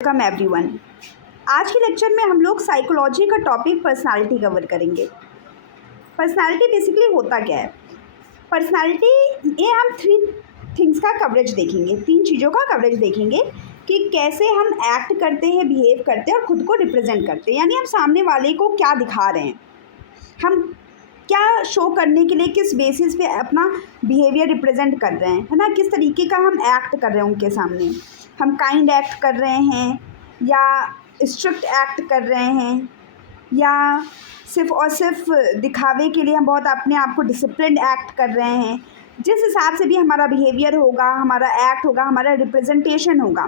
Welcome everyone. आज के lecture में हम लोग साइकोलॉजी का टॉपिक पर्सनालिटी कवर करेंगे। पर्सनालिटी बेसिकली होता क्या है? पर्सनालिटी ये हम थ्री थिंग्स का कवरेज देखेंगे, तीन चीज़ों का कवरेज देखेंगे कि कैसे हम एक्ट करते हैं, बिहेव करते हैं और ख़ुद को रिप्रेजेंट करते हैं। यानी हम सामने वाले को क्या दिखा रहे हैं, हम क्या शो करने के लिए किस बेसिस पे अपना बिहेवियर रिप्रेजेंट कर रहे हैं, है ना, किस तरीके का हम एक्ट कर रहे हैं उनके सामने। हम काइंड एक्ट कर रहे हैं या स्ट्रिक्ट एक्ट कर रहे हैं या सिर्फ और सिर्फ दिखावे के लिए हम बहुत अपने आप को डिसिप्लिन एक्ट कर रहे हैं। जिस हिसाब से भी हमारा बिहेवियर होगा, हमारा एक्ट होगा, हमारा रिप्रेजेंटेशन होगा,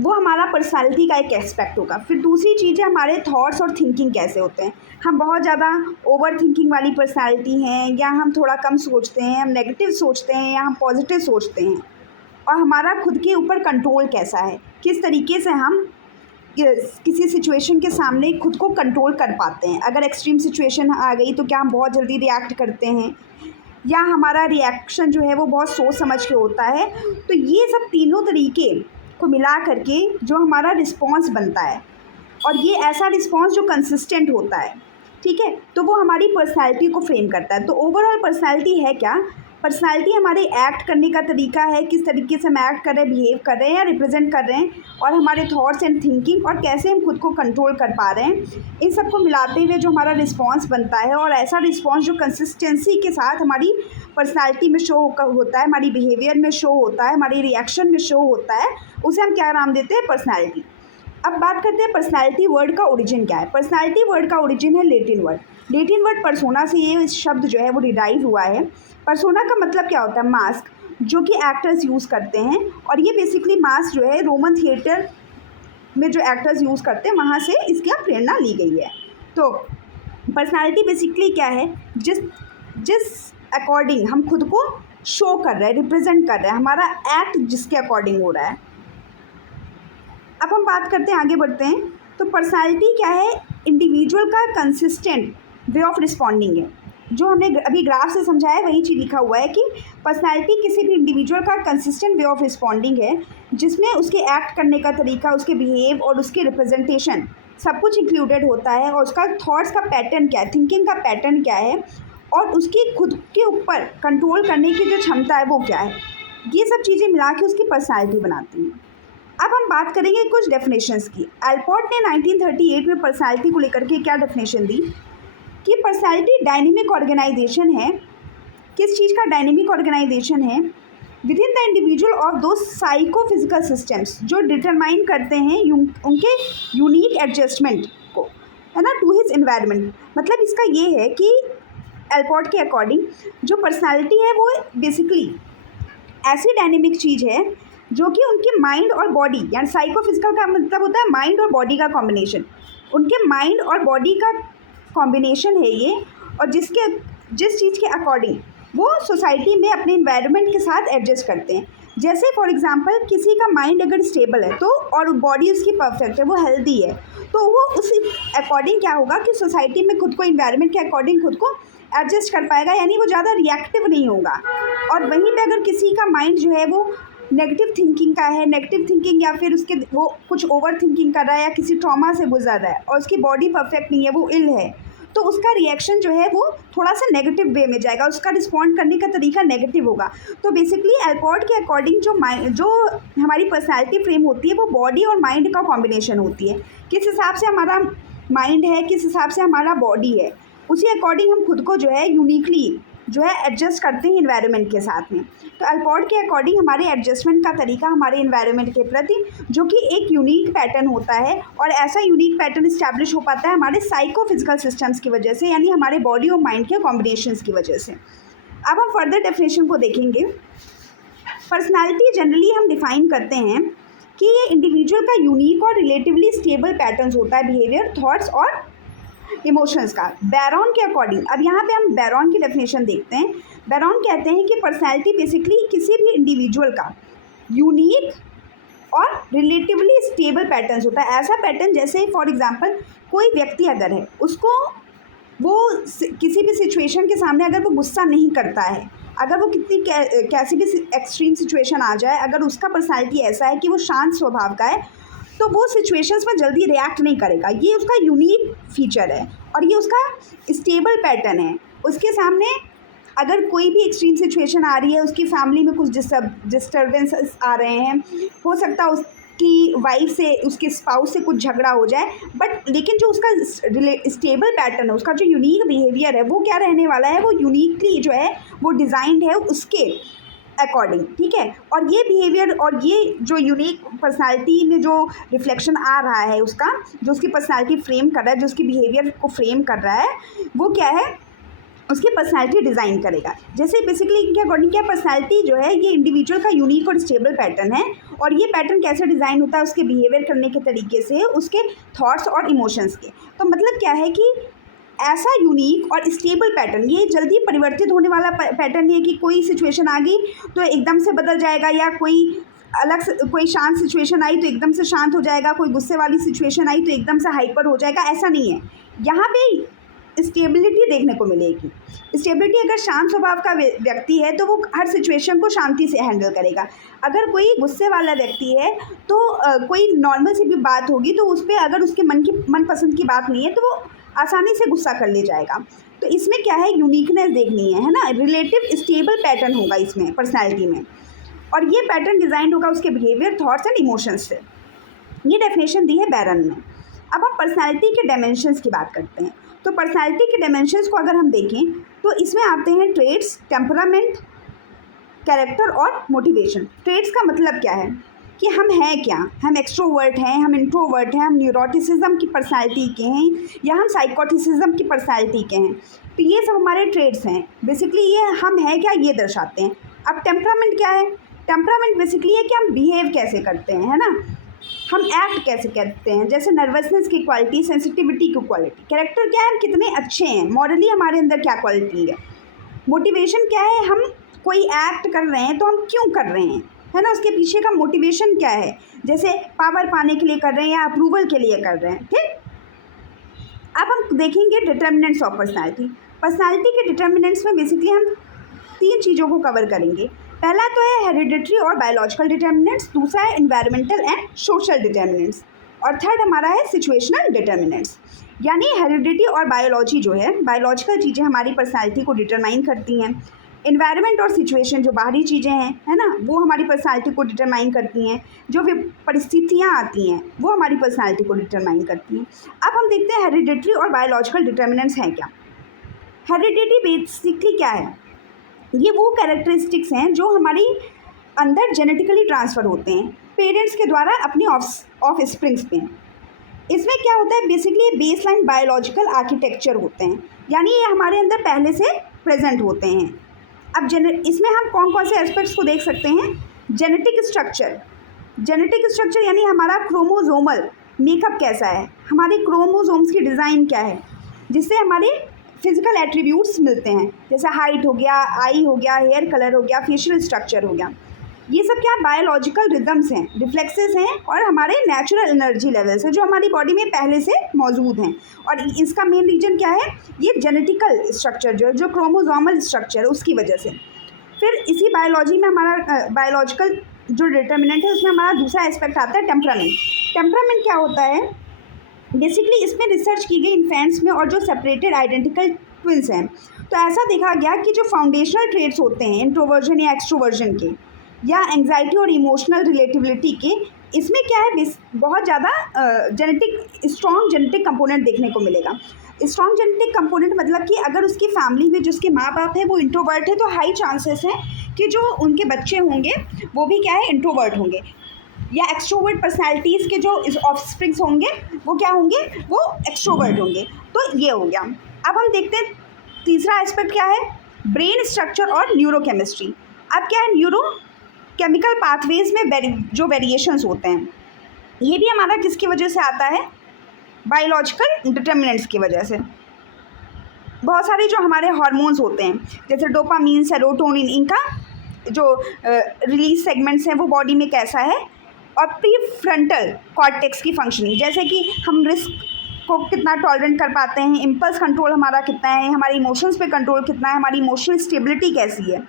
वो हमारा पर्सनालिटी का एक एस्पेक्ट होगा। फिर दूसरी चीज़ है हमारे थॉट्स और थिंकिंग कैसे होते हैं। हम बहुत ज़्यादा ओवर थिंकिंग वाली पर्सनालिटी हैं या हम थोड़ा कम सोचते हैं, हम नेगेटिव सोचते हैं या हम पॉजिटिव सोचते हैं। और हमारा खुद के ऊपर कंट्रोल कैसा है, किस तरीके से हम किसी सिचुएशन के सामने खुद को कंट्रोल कर पाते हैं। अगर एक्सट्रीम सिचुएशन आ गई तो क्या हम बहुत जल्दी रिएक्ट करते हैं या हमारा रिएक्शन जो है वो बहुत सोच समझ के होता है। तो ये सब तीनों तरीके को मिला करके जो हमारा रिस्पॉन्स बनता है, और ये ऐसा रिस्पॉन्स जो कंसिस्टेंट होता है, ठीक है, तो वो हमारी पर्सनैलिटी को फ्रेम करता है। तो ओवरऑल पर्सनैलिटी है क्या? पर्सनैलिटी हमारे एक्ट करने का तरीका है, किस तरीके से हम एक्ट कर रहे हैं, बिहेव कर रहे हैं या रिप्रेजेंट कर रहे हैं, और हमारे थॉट्स एंड थिंकिंग, और कैसे हम खुद को कंट्रोल कर पा रहे हैं। इन सबको मिलाते हुए जो हमारा रिस्पॉन्स बनता है, और ऐसा रिस्पॉन्स जो कंसिस्टेंसी के साथ हमारी पर्सनैलिटी में शो होता है, हमारी बिहेवियर में शो होता है, हमारी रिएक्शन में शो होता है, उसे हम क्या नाम देते हैं? पर्सनैलिटी। अब बात करते हैं पर्सनैलिटी वर्ड का ओरिजिन क्या है। पर्सनैलिटी वर्ड का ओरिजिन है Latin word. Latin word persona से ये शब्द जो है वो डिराइव हुआ है। पर्सोना का मतलब क्या होता है? मास्क, जो कि एक्टर्स यूज़ करते हैं, और ये बेसिकली मास्क जो है रोमन थिएटर में जो एक्टर्स यूज़ करते हैं वहाँ से इसकी प्रेरणा ली गई है। तो पर्सनैलिटी बेसिकली क्या है? जिस अकॉर्डिंग हम खुद को शो कर रहे हैं, रिप्रेजेंट कर रहे हैं, हमारा एक्ट जिसके अकॉर्डिंग हो रहा है। अब हम बात करते हैं, आगे बढ़ते हैं। तो पर्सनैलिटी क्या है? इंडिविजुअल का कंसिस्टेंट वे ऑफ रिस्पॉन्डिंग है। जो हमने अभी ग्राफ से समझाया है वही चीज़ लिखा हुआ है कि पर्सनैलिटी किसी भी इंडिविजुअल का कंसिस्टेंट वे ऑफ रिस्पॉन्डिंग है, जिसमें उसके एक्ट करने का तरीका, उसके बिहेव और उसके रिप्रेजेंटेशन सब कुछ इंक्लूडेड होता है। और उसका थॉट्स का पैटर्न क्या है, थिंकिंग का पैटर्न क्या है, और उसकी खुद के ऊपर कंट्रोल करने की जो क्षमता है वो क्या है। ये सब चीज़ें मिला के उसकी पर्सनैलिटी बनाती हैं। अब हम बात करेंगे कुछ डेफिनेशंस की। एल्पोर्ट ने 1938 में पर्सनैलिटी को लेकर के क्या डेफिनेशन दी कि पर्सनैलिटी डायनेमिक ऑर्गेनाइजेशन है। किस चीज़ का डायनेमिक ऑर्गेनाइजेशन है? With in the individual of दो साइकोफिजिकल सिस्टम्स जो डिटरमाइन करते हैं उनके यूनिक एडजस्टमेंट को, है ना, टू हिज एनवायरनमेंट। मतलब इसका ये है कि एल्पोर्ट के अकॉर्डिंग जो पर्सनैलिटी है वो बेसिकली ऐसी डायनेमिक चीज़ है जो कि उनके माइंड और बॉडी, यानी साइकोफिजिकल का मतलब होता है माइंड और बॉडी का कॉम्बिनेशन, उनके माइंड और बॉडी का कॉम्बिनेशन है ये, और जिस चीज़ के अकॉर्डिंग वो सोसाइटी में अपने इन्वायरमेंट के साथ एडजस्ट करते हैं। जैसे फॉर एग्जांपल किसी का माइंड अगर स्टेबल है तो, और बॉडी उसकी परफेक्ट है, वो हेल्दी है, तो वो उस अकॉर्डिंग क्या होगा कि सोसाइटी में खुद को, इन्वायरमेंट के अकॉर्डिंग खुद को एडजस्ट कर पाएगा, यानी वो ज़्यादा रिएक्टिव नहीं होगा। और वहीं पे अगर किसी का माइंड जो है वो नेगेटिव थिंकिंग का है, नेगेटिव थिंकिंग या फिर उसके वो कुछ ओवर थिंकिंग कर रहा है या किसी ट्रॉमा से गुजर रहा है और उसकी बॉडी परफेक्ट नहीं है, वो इल है, तो उसका रिएक्शन जो है वो थोड़ा सा नेगेटिव वे में जाएगा, उसका रिस्पॉन्ड करने का तरीका नेगेटिव होगा। तो बेसिकली एल्पोर्ट के अकॉर्डिंग जो हमारी पर्सनैलिटी फ्रेम होती है वो बॉडी और माइंड का कॉम्बिनेशन होती है। किस हिसाब से हमारा माइंड है, किस हिसाब से हमारा बॉडी है, उसी अकॉर्डिंग हम खुद को जो है यूनिकली जो है एडजस्ट करते हैं इन्वायरमेंट के साथ में। तो एल्पोर्ट के अकॉर्डिंग हमारे एडजस्टमेंट का तरीका हमारे इन्वायरमेंट के प्रति जो कि एक यूनिक पैटर्न होता है, और ऐसा यूनिक पैटर्न इस्टेब्लिश हो पाता है हमारे साइकोफिजिकल सिस्टम्स की वजह से, यानी हमारे बॉडी और माइंड के कॉम्बिनेशंस की वजह से। अब हम फर्दर डेफिनेशन को देखेंगे। पर्सनैलिटी जनरली हम डिफाइन करते हैं कि ये इंडिविजुअल का यूनिक और रिलेटिवली स्टेबल पैटर्न होता है बिहेवियर, थॉट्स और इमोशंस का। बैरॉन के अकॉर्डिंग, अब यहाँ पे हम बैरॉन की डेफिनेशन देखते हैं। बैरॉन कहते हैं कि पर्सनैलिटी बेसिकली किसी भी इंडिविजुअल का यूनिक और रिलेटिवली स्टेबल पैटर्न होता है। ऐसा पैटर्न जैसे फॉर एग्जांपल कोई व्यक्ति अगर है, उसको वो किसी भी सिचुएशन के सामने अगर वो गुस्सा नहीं करता है, अगर वो कितनी कैसी भी एक्सट्रीम सिचुएशन आ जाए, अगर उसका पर्सनैलिटी ऐसा है कि वो शांत स्वभाव का है, तो वो सिचुएशंस में जल्दी रिएक्ट नहीं करेगा। ये उसका यूनिक फीचर है और ये उसका स्टेबल पैटर्न है। उसके सामने अगर कोई भी एक्सट्रीम सिचुएशन आ रही है, उसकी फैमिली में कुछ डिस्टर्बेंसेस आ रहे हैं, हो सकता है उसकी वाइफ से, उसके स्पाउस से कुछ झगड़ा हो जाए, बट लेकिन जो उसका स्टेबल पैटर्न है, उसका जो यूनिक बिहेवियर है, वो क्या रहने वाला है, वो यूनिकली जो है वो डिज़ाइंड है उसके अकॉर्डिंग, ठीक है। और ये बिहेवियर और ये जो यूनिक पर्सनालिटी में जो रिफ्लेक्शन आ रहा है उसका, जो उसकी पर्सनालिटी फ्रेम कर रहा है, जो उसकी बिहेवियर को फ्रेम कर रहा है, वो क्या है, उसकी पर्सनालिटी डिज़ाइन करेगा। जैसे बेसिकली इनके अकॉर्डिंग क्या, पर्सनालिटी जो है ये इंडिविजुअल का यूनिक और स्टेबल पैटर्न है, और ये पैटर्न कैसे डिज़ाइन होता है, उसके बिहेवियर करने के तरीके से, उसके थॉट्स और इमोशंस के। तो मतलब क्या है कि ऐसा यूनिक और स्टेबल पैटर्न, ये जल्दी परिवर्तित होने वाला पैटर्न नहीं है कि कोई सिचुएशन आ गई तो एकदम से बदल जाएगा, या कोई अलग से कोई शांत सिचुएशन आई तो एकदम से शांत हो जाएगा, कोई गुस्से वाली सिचुएशन आई तो एकदम से हाइपर हो जाएगा, ऐसा नहीं है। यहाँ पे स्टेबिलिटी देखने को मिलेगी। स्टेबिलिटी, अगर शांत स्वभाव का व्यक्ति है तो वो हर सिचुएशन को शांति से हैंडल करेगा। अगर कोई गुस्से वाला व्यक्ति है तो कोई नॉर्मल सी भी बात होगी तो उस पर अगर उसके मनपसंद की बात नहीं है तो वो आसानी से गुस्सा कर ले जाएगा। तो इसमें क्या है, यूनिकनेस देखनी है ना, रिलेटिव स्टेबल पैटर्न होगा इसमें पर्सनैलिटी में, और ये पैटर्न डिज़ाइन होगा उसके बिहेवियर, थॉट्स एंड इमोशंस से। ये डेफिनेशन दी है बैरन ने। अब हम पर्सनैलिटी के डायमेंशंस की बात करते हैं। तो पर्सनैलिटी के डायमेंशंस को अगर हम देखें तो इसमें आते हैं ट्रेड्स, टेम्परामेंट, कैरेक्टर और मोटिवेशन। ट्रेड्स का मतलब क्या है कि हम हैं क्या, हम एक्सट्रोवर्ट हैं, हम इंट्रोवर्ट हैं, हम न्यूरोटिसिज्म की पर्सनैलिटी के हैं, या हम साइकोटिसिज्म की पर्सनैलिटी के हैं। तो ये सब हमारे ट्रेड्स हैं। बेसिकली ये हम हैं क्या ये दर्शाते हैं। अब टेम्परामेंट क्या है, टेम्परामेंट बेसिकली है कि हम बिहेव कैसे करते हैं, है ना, हम एक्ट कैसे करते हैं, जैसे नर्वसनेस की क्वालिटी, सेंसिटिविटी की क्वालिटी। कैरेक्टर क्या है, हम कितने अच्छे हैं, मॉरली हमारे अंदर क्या क्वालिटी है। मोटिवेशन क्या है, हम कोई एक्ट कर रहे हैं तो हम क्यों कर रहे हैं, है ना, उसके पीछे का मोटिवेशन क्या है, जैसे पावर पाने के लिए कर रहे हैं या अप्रूवल के लिए कर रहे हैं, ठीक। अब हम देखेंगे डिटर्मिनेंट्स ऑफ पर्सनैलिटी। पर्सनैलिटी के डिटर्मिनेंट्स में बेसिकली हम 3 चीज़ों को कवर करेंगे। पहला तो है हेरिडिटरी और बायोलॉजिकल डिटर्मिनेंट्स, दूसरा है एनवायरमेंटल एंड सोशल डिटर्मिनेंट्स, और थर्ड हमारा है सिचुएशनल डिटर्मिनेंट्स। यानी हेरिडिटी और बायोलॉजी जो है, बायोलॉजिकल चीज़ें हमारी पर्सनैलिटी को डिटरमाइन करती हैं, एनवायरनमेंट और सिचुएशन जो बाहरी चीज़ें हैं, है ना, वो हमारी पर्सनैलिटी को डिटरमाइन करती हैं, जो भी परिस्थितियाँ आती हैं वो हमारी पर्सनैलिटी को डिटरमाइन करती हैं। अब हम देखते हैं हेरिडिटरी और बायोलॉजिकल डिटर्मिनेंट्स हैं क्या। हेरिडिटी बेसिकली क्या है, ये वो कैरेक्टरिस्टिक्स हैं जो हमारी अंदर जेनेटिकली ट्रांसफ़र होते हैं पेरेंट्स के द्वारा अपनी ऑफ स्प्रिंग्स पे। इसमें क्या होता है, बेसिकली बेसलाइन बायोलॉजिकल आर्किटेक्चर होते हैं, यानी ये हमारे अंदर पहले से प्रेजेंट होते हैं। अब इसमें हम कौन कौन से एस्पेक्ट्स को देख सकते हैं। जेनेटिक स्ट्रक्चर यानी हमारा क्रोमोजोमल मेकअप कैसा है, हमारे क्रोमोजोम्स की डिज़ाइन क्या है, जिससे हमारे फिजिकल एट्रीब्यूट्स मिलते हैं, जैसे हाइट हो गया, आई हो गया, हेयर कलर हो गया, फेशियल स्ट्रक्चर हो गया। ये सब क्या बायोलॉजिकल रिदम्स हैं, रिफ्लेक्सेस हैं, और हमारे नेचुरल एनर्जी लेवल्स हैं जो हमारी बॉडी में पहले से मौजूद हैं। और इसका मेन रीज़न क्या है, ये जेनेटिकल स्ट्रक्चर जो क्रोमोजोमल स्ट्रक्चर उसकी वजह से। फिर इसी बायोलॉजी में हमारा बायोलॉजिकल जो डिटर्मिनेंट है उसमें हमारा दूसरा एस्पेक्ट आता है टेम्परामेंट। टेम्परामेंट क्या होता है, बेसिकली इसमें रिसर्च की गई इन्फेंट्स में और जो सेपरेटेड आइडेंटिकल ट्विंस हैं, तो ऐसा देखा गया कि जो फाउंडेशनल ट्रेट्स होते हैं इंट्रोवर्जन या एक्सट्रोवर्जन के, या एंग्जाइटी और इमोशनल रिलेटिविलिटी के, इसमें क्या है बहुत ज़्यादा स्ट्रॉन्ग जेनेटिक कंपोनेंट देखने को मिलेगा। स्ट्रॉन्ग जेनेटिक कंपोनेंट मतलब कि अगर उसकी फैमिली में जो उसके माँ बाप है वो इंट्रोवर्ट है तो हाई चांसेस हैं कि जो उनके बच्चे होंगे वो भी क्या है इंट्रोवर्ट होंगे, या एक्सट्रोवर्ट पर्सनैलिटीज़ के जो ऑफस्प्रिंग्स होंगे वो क्या होंगे, वो एक्सट्रोवर्ट होंगे। तो ये हो गया। अब हम देखते हैं तीसरा एस्पेक्ट क्या है, ब्रेन स्ट्रक्चर और न्यूरोकेमिस्ट्री। अब क्या है, न्यूरो केमिकल पाथवेज में जो वेरिएशंस होते हैं, ये भी हमारा किसकी वजह से आता है, बायोलॉजिकल डिटर्मिनेंट्स की वजह से। बहुत सारे जो हमारे हार्मोन्स होते हैं जैसे डोपामीन, सेरोटोनिन, इनका जो रिलीज सेगमेंट्स हैं वो बॉडी में कैसा है, और प्रीफ्रंटल कॉर्टेक्स की फंक्शनिंग, जैसे कि हम रिस्क को कितना टॉलरेट कर पाते हैं, इम्पल्स कंट्रोल हमारा कितना है, हमारे इमोशंस पे कंट्रोल कितना है, हमारी इमोशनल स्टेबिलिटी कैसी है।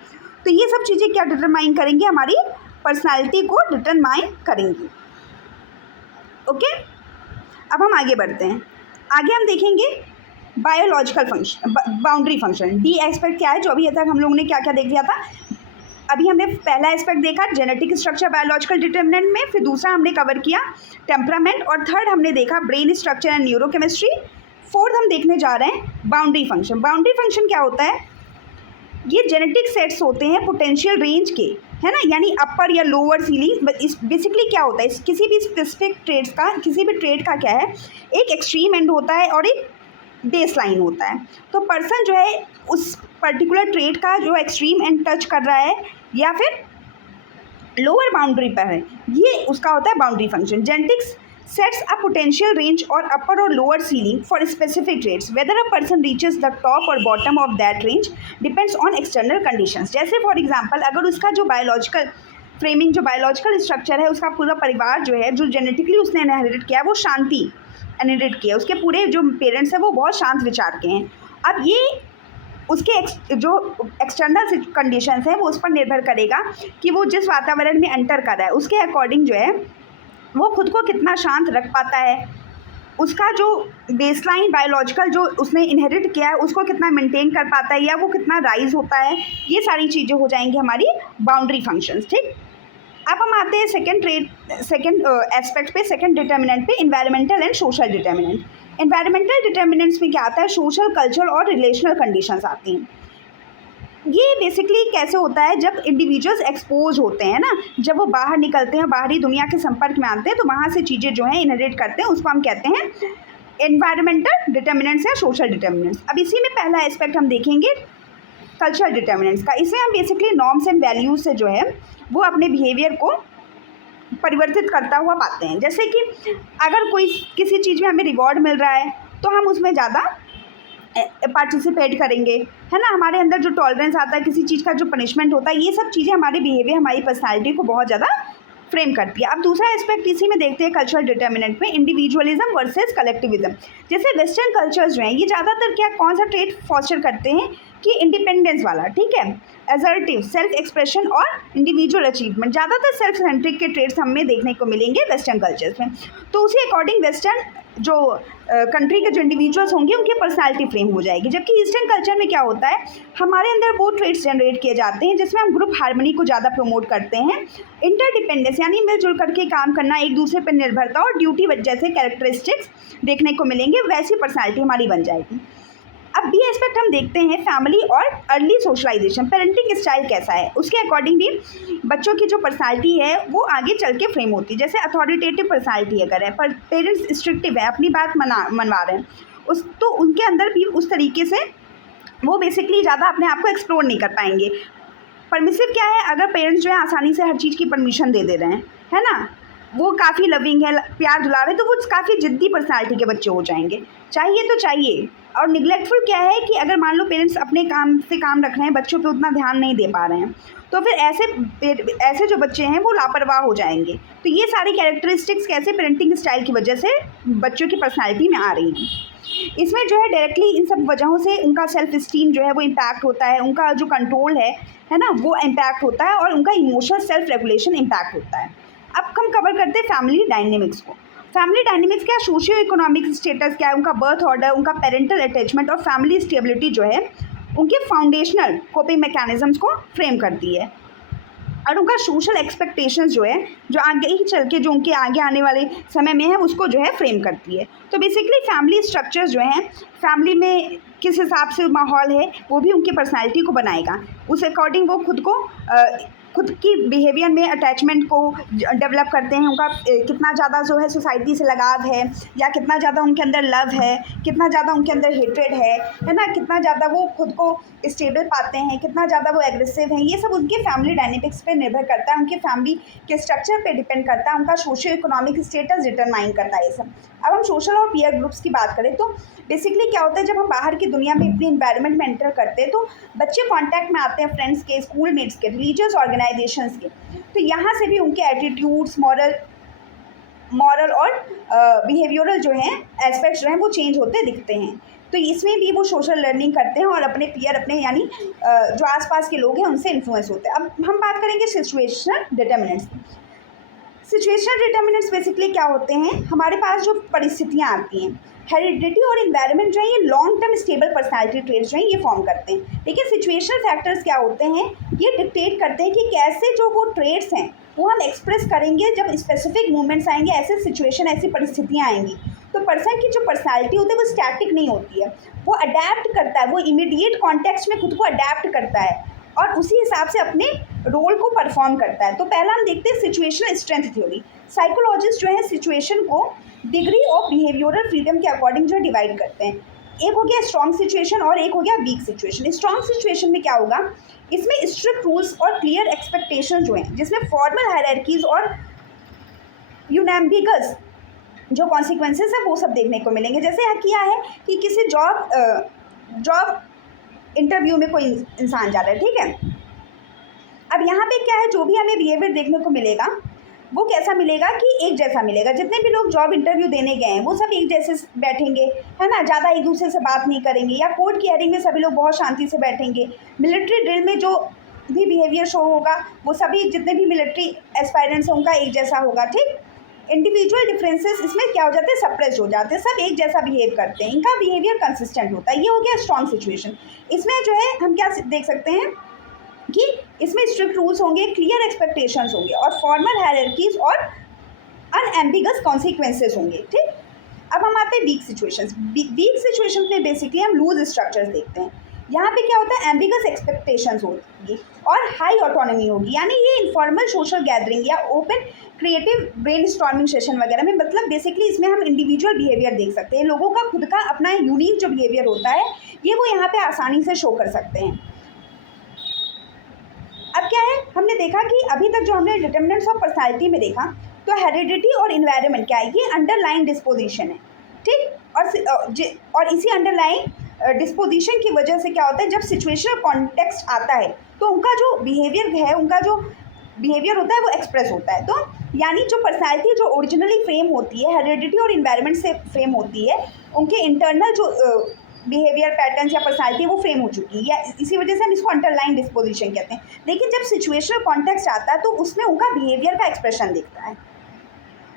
तो ये सब चीज़ें क्या डिटरमाइन करेंगे, हमारी पर्सनालिटी को डिटरमाइन करेंगी। ओके, अब हम आगे बढ़ते हैं। आगे हम देखेंगे biological function, boundary function. D aspect क्या है, जो अभी तक हम लोगों ने क्या क्या देख लिया था। अभी हमने पहला एस्पेक्ट देखा जेनेटिक स्ट्रक्चर बायोलॉजिकल डिटर्मिनेंट में, फिर दूसरा हमने कवर किया टेम्परामेंट, और थर्ड हमने देखा brain structure and neurochemistry. Fourth हम देखने जा रहे हैं बाउंड्री फंक्शन। बाउंड्री फंक्शन क्या होता है, ये जेनेटिक सेट्स होते हैं पोटेंशियल रेंज के, है ना, यानी अपर या लोअर सीलिंग। बेसिकली क्या होता है, किसी भी स्पेसिफिक ट्रेड्स का, किसी भी ट्रेड का क्या है, एक एक्सट्रीम एंड होता है और एक बेस लाइन होता है। तो पर्सन जो है उस पर्टिकुलर ट्रेड का जो एक्सट्रीम एंड टच कर रहा है या फिर लोअर बाउंड्री पर है, ये उसका होता है boundary function. Genetics sets a potential range or upper or lower ceiling for specific traits. Whether a person reaches the top or bottom of that range depends on external conditions. जैसे for example अगर उसका जो biological framing, जो biological structure है, उसका पूरा परिवार जो है, जो जेनेटिकली उसने इनहेरिट किया है, वो शांति इनहेरिट किया है, उसके पूरे जो पेरेंट्स हैं वो बहुत शांत विचार के हैं। अब ये उसके जो एक्सटर्नल कंडीशंस हैं वो उस पर निर्भर करेगा कि वो जिस वातावरण में एंटर कर रहा है उसके अकॉर्डिंग जो है वो खुद को कितना शांत रख पाता है, उसका जो बेसलाइन बायोलॉजिकल जो उसने इनहेरिट किया है उसको कितना मेंटेन कर पाता है, या वो कितना राइज होता है। ये सारी चीज़ें हो जाएंगी हमारी बाउंड्री फंक्शंस। ठीक, अब हम आते हैं सेकंड एस्पेक्ट पे, सेकंड डिटर्मिनेंट पे, environmental and social determinant. Environmental determinants में क्या आता है, सोशल, कल्चरल और रिलेशनल कंडीशंस आती हैं। ये बेसिकली कैसे होता है, जब इंडिविजुअल्स एक्सपोज होते हैं ना, जब वो बाहर निकलते हैं, बाहरी दुनिया के संपर्क में आते हैं, तो वहाँ से चीज़ें जो हैं इनहेरिट करते हैं, उसको हम कहते हैं एनवायरमेंटल डिटर्मिनेंट्स या सोशल डिटर्मिनेंट्स। अब इसी में पहला एस्पेक्ट हम देखेंगे कल्चरल डिटर्मिनेंट्स का। इसमें हम बेसिकली नॉर्म्स एंड वैल्यूज से जो है वो अपने बिहेवियर को परिवर्तित करता हुआ पाते हैं। जैसे कि अगर कोई किसी चीज़ में हमें रिवॉर्ड मिल रहा है तो हम उसमें ज़्यादा पार्टिसिपेट करेंगे, है ना, हमारे अंदर जो टॉलरेंस आता है किसी चीज़ का, जो पनिशमेंट होता है, ये सब चीज़ें हमारे बिहेवियर, हमारी पर्सनालिटी को बहुत ज़्यादा फ्रेम करती है। अब दूसरा एस्पेक्ट इसी में देखते हैं कल्चरल डिटर्मिनेंट में, इंडिविजुअलिज्म वर्सेस कलेक्टिविज्म। जैसे वेस्टर्न कल्चर्स जो हैं ये ज़्यादातर क्या, कौन सा ट्रेट फॉस्टर करते हैं कि इंडिपेंडेंस वाला, ठीक है, असर्टिव, सेल्फ एक्सप्रेशन और इंडिविजुअल अचीवमेंट। ज़्यादातर सेल्फ सेंट्रिक के ट्रेड्स हमें देखने को मिलेंगे वेस्टर्न कल्चर्स में। तो उसी अकॉर्डिंग वेस्टर्न जो कंट्री के जो इंडिविजुअल्स होंगे उनकी पर्सनालिटी फ्रेम हो जाएगी। जबकि ईस्टर्न कल्चर में क्या होता है, हमारे अंदर वो ट्रेड्स जनरेट किए जाते हैं जिसमें हम ग्रुप हार्मनी को ज़्यादा प्रमोट करते हैं, इंटरडिपेंडेंस यानी मिलजुल करके काम करना, एक दूसरे पर निर्भरता और ड्यूटी जैसे कैरेक्टरिस्टिक्स देखने को मिलेंगे, वैसी पर्सनालिटी हमारी बन जाएगी। अब बी एस्पेक्ट हम देखते हैं फैमिली और अर्ली सोशलाइजेशन। पेरेंटिंग स्टाइल कैसा है, उसके अकॉर्डिंग भी बच्चों की जो पर्सनालिटी है वो आगे चल के फ्रेम होती है। जैसे अथॉरिटेटिव पर्सनालिटी अगर है, पर पेरेंट्स स्ट्रिक्टिव है, अपनी बात मनवा रहे हैं उस, तो उनके अंदर भी उस तरीके से वो बेसिकली ज़्यादा अपने आप को एक्सप्लोर नहीं कर पाएंगे। परमिसिव क्या है, अगर पेरेंट्स जो है आसानी से हर चीज़ की परमिशन दे दे रहे हैं, है ना, वो काफ़ी लविंग है, प्यार दुलार है, तो वो काफ़ी जिद्दी पर्सनालिटी के बच्चे हो जाएंगे, चाहिए तो चाहिए। और निगलेक्टफुल क्या है कि अगर मान लो पेरेंट्स अपने काम से काम रख रहे हैं, बच्चों पे उतना ध्यान नहीं दे पा रहे हैं, तो फिर ऐसे जो बच्चे हैं वो लापरवाह हो जाएंगे। तो ये सारी कैरेक्टरिस्टिक्स कैसे पेरेंटिंग स्टाइल की वजह से बच्चों की पर्सनालिटी में आ रही हैं। इसमें जो है डायरेक्टली इन सब वजहों से उनका सेल्फ इस्टीम जो है वो इम्पैक्ट होता है, उनका जो कंट्रोल है ना, वो इम्पैक्ट होता है, और उनका इमोशनल सेल्फ रेगुलेशन इम्पैक्ट होता है। अब हम कवर करते हैं फैमिली डायनेमिक्स को। फैमिली डायनेमिक्स क्या, सोशियो इकोनॉमिक स्टेटस क्या है, उनका बर्थ ऑर्डर, उनका पेरेंटल अटैचमेंट और फैमिली स्टेबिलिटी जो है उनके फाउंडेशनल कोपिंग मैकेनिज्म्स को फ्रेम करती है। और उनका सोशल एक्सपेक्टेशंस जो है, जो आगे ही चल के जो उनके आगे आने वाले समय में है, उसको जो है फ्रेम करती है। तो बेसिकली फैमिली स्ट्रक्चर्स जो हैं, फैमिली में किस हिसाब से माहौल है वो भी उनकी पर्सनालिटी को बनाएगा। उस अकॉर्डिंग वो खुद की बिहेवियर में अटैचमेंट को डेवलप करते हैं, उनका कितना ज़्यादा जो है सोसाइटी से लगाव है, या कितना ज़्यादा उनके अंदर लव है, कितना ज़्यादा उनके अंदर हेट्रेड है ना, कितना ज़्यादा वो खुद को स्टेबल पाते हैं, कितना ज़्यादा वो एग्रेसिव हैं, ये सब उनके फैमिली डायनेमिक्स पे निर्भर करता है, उनके फैमिली के स्ट्रक्चर पे डिपेंड करता है, उनका सोशियो इकोनॉमिक स्टेटस डिटरमाइन करता है ये सब। अब हम सोशल और पीयर ग्रुप्स की बात करें तो बेसिकली क्या होता है, जब हम बाहर की दुनिया में अपनी इन्वायरमेंट में एंटर करते हैं तो बच्चे कांटेक्ट में आते हैं फ्रेंड्स के, स्कूल मेट्स के, रिलीजियस ऑर्गेनाइजेशंस के, तो यहाँ से भी उनके एटीट्यूड्स, मॉरल और बिहेवियरल जो हैं एस्पेक्ट्स जो हैं वो चेंज होते दिखते हैं। तो इसमें भी वो सोशल लर्निंग करते हैं और अपने पीयर अपने यानी जो आसपास के लोग हैं उनसे इन्फ्लुएंस होते हैं। अब हम बात करेंगे situational determinants. Situational determinants basically क्या होते हैं, हमारे पास जो परिस्थितियाँ आती हैं, हेरिडिटी और इन्वायरमेंट जो है ये long term stable personality traits जो हैं ये फॉर्म करते हैं। लेकिन सिचुएशनल फैक्टर्स क्या होते हैं, ये डिक्टेट करते हैं कि कैसे जो वो ट्रेट्स हैं वो हम एक्सप्रेस करेंगे जब स्पेसिफिक मूवमेंट्स आएंगे, ऐसे सिचुएशन ऐसी परिस्थितियाँ आएंगी। तो पर्सन की जो पर्सनैलिटी होती है वो स्टैटिक नहीं होती है, वो अडेप्ट करता है, वो इमीडिएट कॉन्टेक्स्ट में खुद को अडेप्ट करता है और उसी हिसाब से अपने रोल को परफॉर्म करता है। तो पहला हम देखते हैं सिचुएशनल स्ट्रेंथ थ्योरी। साइकोलॉजिस्ट जो है सिचुएशन को डिग्री ऑफ बिहेवियरल फ्रीडम के अकॉर्डिंग जो डिवाइड करते हैं। एक हो गया स्ट्रॉन्ग सिचुएशन और एक हो गया वीक सिचुएशन। स्ट्रॉन्ग सिचुएशन में क्या होगा, इसमें स्ट्रिक्ट रूल्स और क्लियर एक्सपेक्टेशन जो हैं, जिसमें फॉर्मल हायरार्कीज और यूनैम्बिगस जो कॉन्सिक्वेंसेस है वो सब देखने को मिलेंगे। जैसे यहाँ किया है कि किसी जॉब इंटरव्यू में कोई इंसान जा रहा है, ठीक है। अब यहाँ पे क्या है, जो भी हमें बिहेवियर देखने को मिलेगा वो कैसा मिलेगा कि एक जैसा मिलेगा। जितने भी लोग जॉब इंटरव्यू देने गए हैं वो सब एक जैसे बैठेंगे, है ना, ज़्यादा एक दूसरे से बात नहीं करेंगे। या कोर्ट की हियरिंग में सभी लोग बहुत शांति से बैठेंगे। मिलिट्री ड्रिल में जो भी बिहेवियर शो होगा वो सभी जितने भी मिलिट्री एस्पायरेंट्स हैं उनका एक जैसा होगा, ठीक। इंडिविजुअल डिफरेंसेस इसमें क्या हो जाते हैं, सप्रेस हो जाते हैं, सब एक जैसा बिहेव करते हैं, इनका बिहेवियर कंसिस्टेंट होता है। ये हो गया स्ट्रॉन्ग सिचुएशन। इसमें जो है हम क्या देख सकते हैं कि इसमें स्ट्रिक्ट रूल्स होंगे, क्लियर एक्सपेक्टेशंस होंगे और फॉर्मल हायरार्कीज और अनएम्बिगस कॉन्सिक्वेंसेस होंगे, ठीक। अब हम आते हैं वीक सिचुएशंस। वीक सिचुएशन में बेसिकली हम लूज स्ट्रक्चर्स देखते हैं। यहाँ पे क्या होता है, एम्बिगस एक्सपेक्टेशंस होगी और हाई ऑटोनॉमी होगी। यानी ये इनफॉर्मल सोशल गैदरिंग या open creative brain storming session वगैरह में, मतलब बेसिकली इसमें हम इंडिविजुअल बिहेवियर देख सकते हैं। लोगों का खुद का अपना यूनिक जो बिहेवियर होता है ये वो यहाँ पे आसानी से शो कर सकते हैं। अब क्या है, हमने देखा कि अभी तक जो हमने डिटर्मिनेंट्स ऑफ पर्सनैलिटी में देखा, तो हेरिडिटी और इन्वायरमेंट क्या है, ये अंडरलाइन डिस्पोजिशन है, ठीक। और इसी अंडरलाइन डिस्पोजिशन की वजह से क्या होता है, जब सिचुएशनल कॉन्टेक्स्ट आता है तो उनका जो बिहेवियर है, उनका जो बिहेवियर होता है वो एक्सप्रेस होता है। तो यानी जो पर्सनैलिटी जो ओरिजिनली फ्रेम होती है हेरिडिटी और इन्वायरमेंट से फ्रेम होती है, उनके इंटरनल जो बिहेवियर पैटर्न्स या पर्सनैलिटी वो फ्रेम हो चुकी है, या इसी वजह से हम इसको अंडरलाइन डिस्पोजिशन कहते हैं। लेकिन जब सिचुएशनल कॉन्टेक्स्ट आता है तो उसमें उनका बिहेवियर का एक्सप्रेशन दिखता है।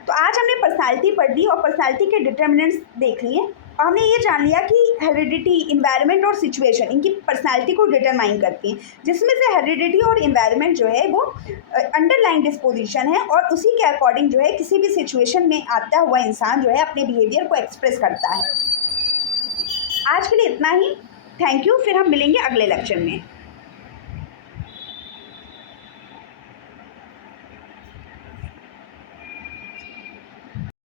तो आज हमने पर्सनैलिटी पढ़ ली और पर्सनैलिटी के डिटर्मिनेंट्स देख लिए और हमने ये जान लिया कि हेरिडिटी, इन्वायरमेंट और सिचुएशन इनकी पर्सनैलिटी को डिटरमाइन करती हैं, जिसमें से हेरिडिटी और इन्वायरमेंट जो है वो अंडरलाइन डिस्पोजिशन है और उसी के अकॉर्डिंग जो है किसी भी सिचुएशन में आता हुआ इंसान जो है अपने बिहेवियर को एक्सप्रेस करता है। आज के लिए इतना ही। Thank you. फिर हम मिलेंगे अगले लेक्चर में।